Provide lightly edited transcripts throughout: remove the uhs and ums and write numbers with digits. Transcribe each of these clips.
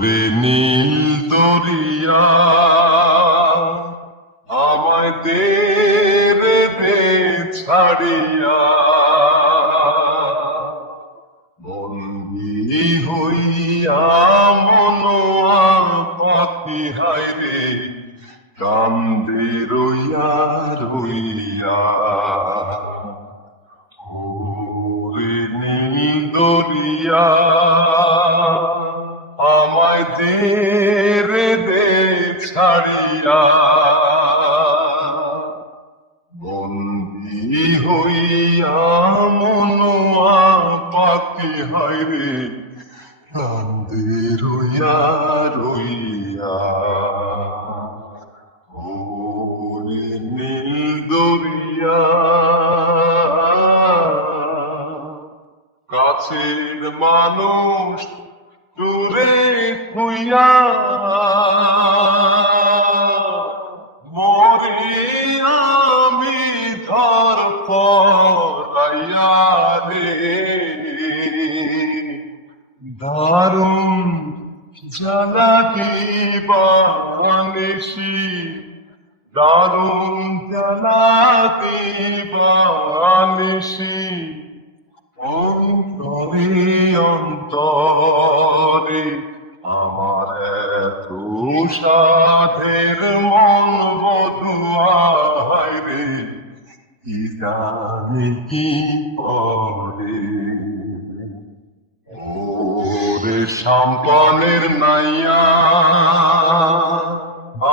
রে নীল দরিয়া আমায় দে রে দে ছাড়িয়া, বন্দী হইয়া মনোয়া পাখি হায় রে কান্দে রইয়া রইয়া। ওরে নীল দরিয়া আমায় দে রে দে ছাড়িয়া, বন্দী হইয়া মনোয়া পাখি হায় রে কান্দে রইয়া রইয়া। ওরে নীল দরিয়া কাছের মানুষ দূরে খুইয়া, মরে আমি ধর পরাইয়া রে। দারুণ জ্বালা দিবানিশি, দারুণ জ্বালা দিবানিশি, অন্তরে অন্তরে আমার এত সাধের মন বধুয়ায় রে, কি জানি কি পরে। ওরে সাম্পানের নাইয়া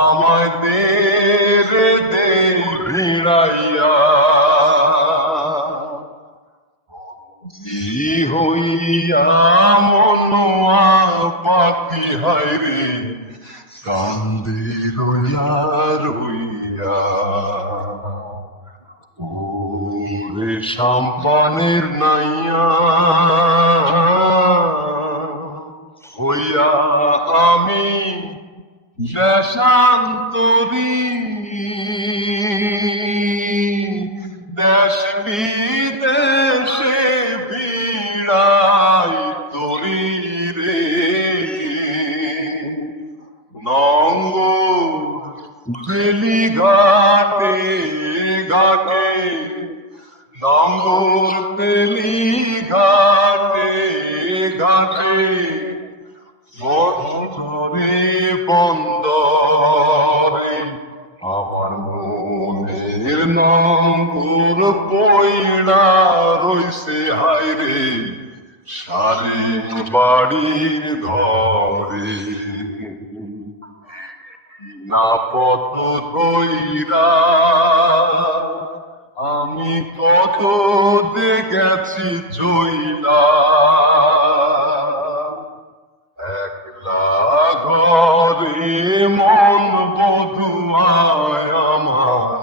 আমায় দে রে দে ভিড়াইয়া, হইয়া মনোয়া পাখি হায় রে কান্দে রইয়া রইয়া। ওরে সাম্পানের নাইয়া হইয়া আমি দেশান্তরী, দেশ বিদেশে বিড়াই তরি রে। নঙ্গ বেলি ঘাটে ঘাটে, নঙ্গর বেলি ঘাটে ঘাটে, বন্দরে বন্দরে আমার মনের নঙ্গর পয়লা রইছে হায় রে সারে বাড়ির ঘরে। না পথ ধইরা আমি কত দে গেছি জইলা, একলা ঘরে মন বধুয়ায় আমার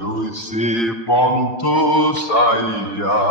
রইছে পন্ত সাইয়া।